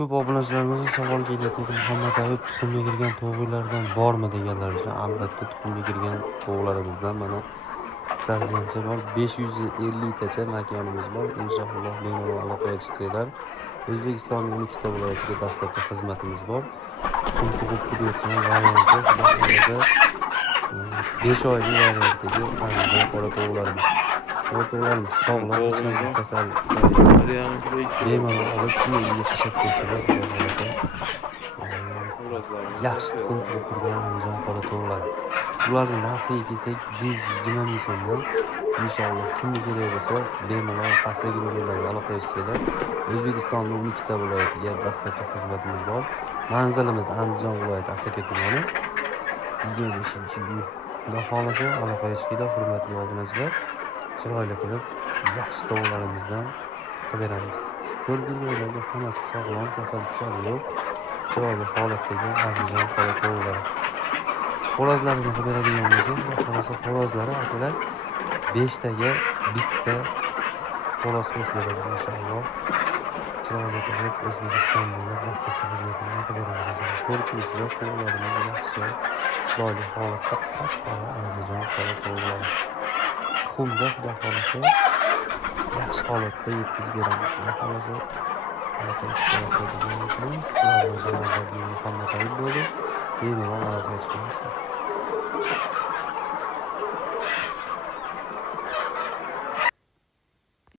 Ko'p obunachilarimiz savol kelyapti. Muhammad Ayub tuxumga kirgan tovuqlardan bormi deganlar uchun. Albatta tuxumga kirgan tovuqlarimizdan mana istalgancha bor. 550 tacha makonimiz bor. Inshaalloh bemalol aloqaga chiqsanglar, O'zbekistonning 12 ta viloyatiga dastlabki xizmatimiz bor. Tuxum tug'ib turayotgan varianti xudo xohlasa 5 oylik variantdagi Andijon qora tovuqlarimiz. Qora tovuqlarimiz sog'lom, hech qanday kasallik bemalol olib shu yerga tashlab qo'ysalar, xudo xohlasa yaxshi tuxum tug'ib turgan Andijon qora tovuqlari. Ularning narxiga kelsak 120 ming so'mdan. Inshaalloh kimga kerak bo'lsa bemalol pastdagi nomerlarga aloqaga chiqinglar. O'zbekistonning 12 ta viloyatiga dastlabki xizmatimiz bor. Manzilimiz Andijon viloyati Asaka tumani 25-uy. Xudo xohlasa aloqaga chiqinglar, hurmatli obunachilar. Chiroyli qilib yaxshi tovuqlarimizdan qilib beramiz. Ko'rgillarga hammasi sog'lom, kasal pushali yo'q. Chiroyli holatdagi Andijon qora tovuqlari. Xo'rozlarini qilib beradigan bo'lsak, xudo xohlasa xo'rozlari akalar 5 taga bitta xo'roz qo'shib beradi inshaalloh. Chiroyli qilib O'zbekistonda dastlabki xizmatini qilib beramiz. Ko'rgillar tovuqlarimiz yaxshi, chiroyli holatda qop-qora Andijon qora tovuqlari. Tuxumda xudo xohlasa yaxshi holatda yetkazib beramiz. Xudo xohlasa aloqaga chiqamiz. Muhammad Ayub bo'ldi. Bemalol aloqaga chiqamiz.